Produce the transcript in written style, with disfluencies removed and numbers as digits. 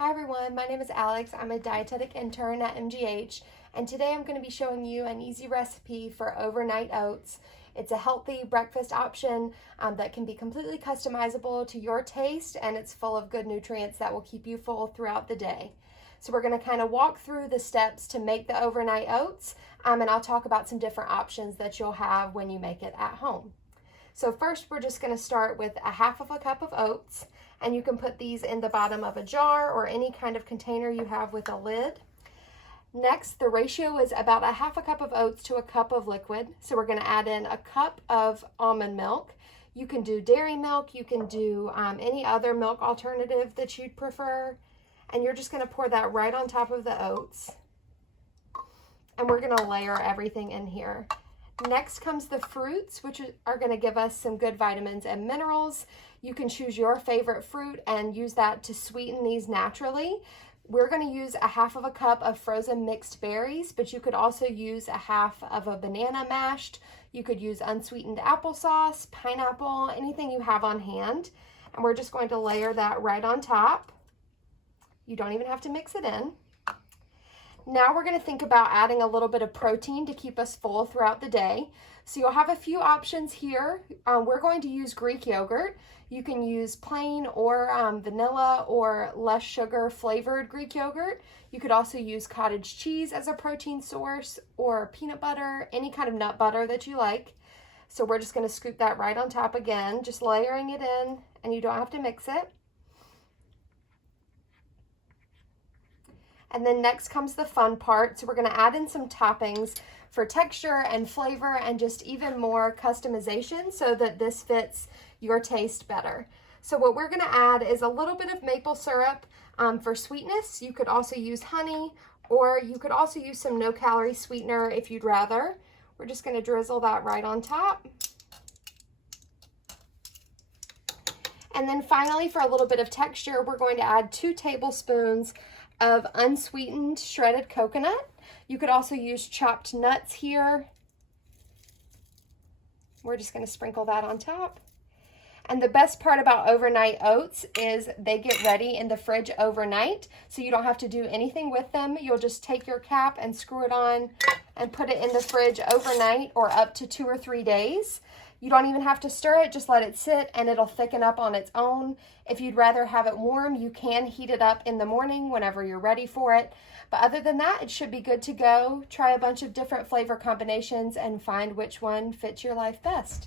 Hi everyone, my name is Alex. I'm a dietetic intern at MGH, and today I'm going to be showing you an easy recipe for overnight oats. It's a healthy breakfast option that can be completely customizable to your taste, and it's full of good nutrients that will keep you full throughout the day. So we're going to kind of walk through the steps to make the overnight oats, and I'll talk about some different options that you'll have when you make it at home. So first we're just going to start with a half of a cup of oats, and you can put these in the bottom of a jar or any kind of container you have with a lid. Next, the ratio is about a half a cup of oats to a cup of liquid. So we're going to add in a cup of almond milk. You can do dairy milk, you can do any other milk alternative that you'd prefer. And you're just going to pour that right on top of the oats. And we're going to layer everything in here. Next comes the fruits, which are going to give us some good vitamins and minerals. You can choose your favorite fruit and use that to sweeten these naturally. We're going to use a half of a cup of frozen mixed berries, but you could also use a half of a banana mashed. You could use unsweetened applesauce, pineapple, anything you have on hand. And we're just going to layer that right on top. You don't even have to mix it in. Now we're going to think about adding a little bit of protein to keep us full throughout the day. So you'll have a few options here. We're going to use Greek yogurt. You can use plain or vanilla or less sugar flavored Greek yogurt. You could also use cottage cheese as a protein source or peanut butter, any kind of nut butter that you like. So we're just going to scoop that right on top again, just layering it in, and you don't have to mix it. And then next comes the fun part. So we're going to add in some toppings for texture and flavor and just even more customization so that this fits your taste better. So what we're going to add is a little bit of maple syrup for sweetness. You could also use honey, or you could also use some no-calorie sweetener if you'd rather. We're just going to drizzle that right on top. And then finally, for a little bit of texture, we're going to add 2 tablespoons of unsweetened shredded coconut. You could also use chopped nuts here. We're just going to sprinkle that on top. And the best part about overnight oats is they get ready in the fridge overnight, so you don't have to do anything with them. You'll just take your cap and screw it on and put it in the fridge overnight or up to 2 or 3 days. You don't even have to stir it, just let it sit and it'll thicken up on its own. If you'd rather have it warm, you can heat it up in the morning whenever you're ready for it. But other than that, it should be good to go. Try a bunch of different flavor combinations and find which one fits your life best.